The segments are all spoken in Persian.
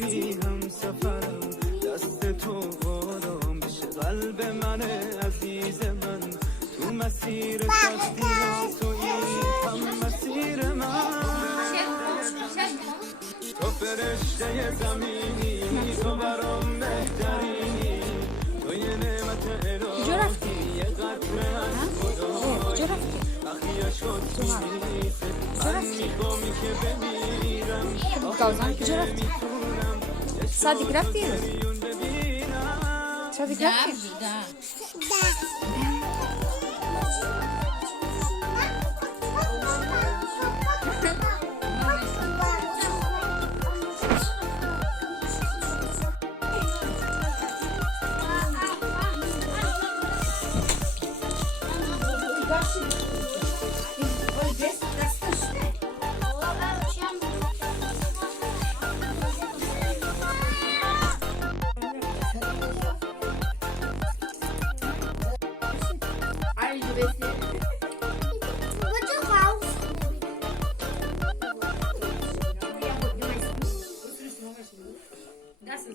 توی هم سفرم، دست تو بادام بشه قلب من عزیز من، تو مسیر سختی ها توی هم مسیر من، تو فرشته زمینی، تو برام بهترینی، تو یه نعمت الهی، یه قطره از خدایی، وقتی عشقات میریزه من میخوامی که بمیرم، آخه میتونم صادق رفتی؟ صادق رفتی؟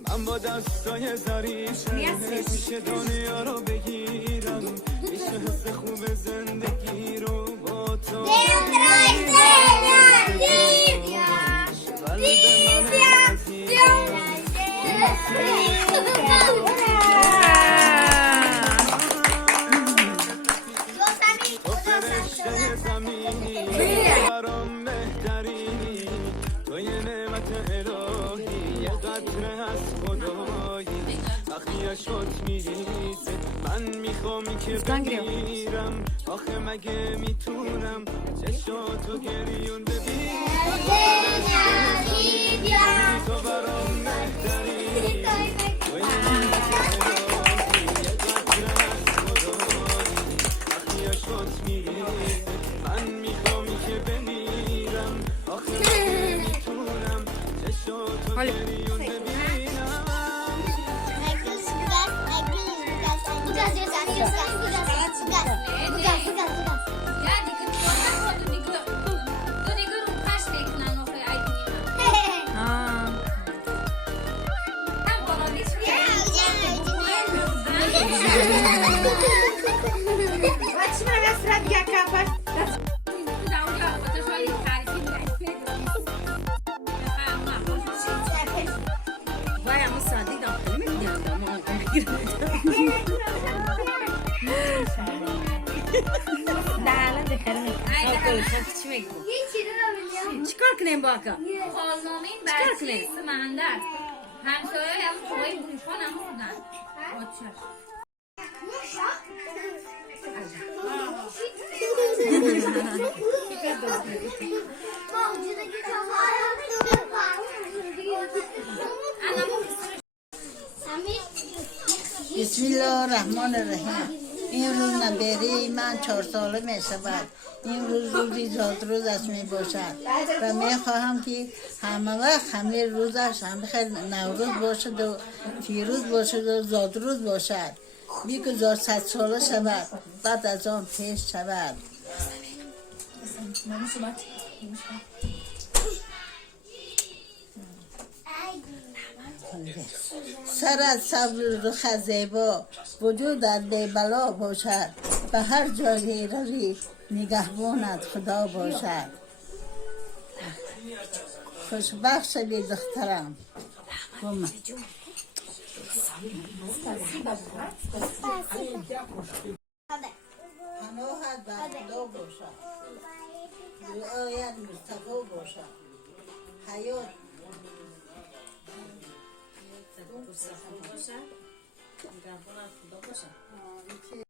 من با دستای ظریفم میشه دنیا رو بگیرم، میشه حس خوب زندگی رو با تو برام بهترینی، تو یه نعمت الهی، یه قطره از خدایی، وقتی عشقات میریزه من میخوام که بمیرم، آخه مگه میتونم چشاتو گریون ببینم، تو برام بهترینی، تو یه نعمت الهی، یه قطره از خدایی، وقتی عشقات میریزه من میخوام که بمیرم، آخه مگه میتونم چشاتو گریون ببینم. چیکار کنیم باکا؟ خالنامه این برچی سمنده است. همسایه هم توی بروشان هم بودن. بسم الله الرحمن الرحیم. این روز نبری من 4 ساله می شود. این روز روزی زادروز است می باشد و می خواهم که همه وقت همه روزش همه خیلی نوروز باشد و فیروز باشد و زادروز باشد. بیگذار 100 ساله شود بعد از آن پیش شود. سرت صبر رخ زیبا وجود در بلا باشد، به هر جایی روی نگهبانت خدا باشد. خوشبخت شوی دخترم. پناهت بر خدا باشد، دعایت مصطفی باشد، حیات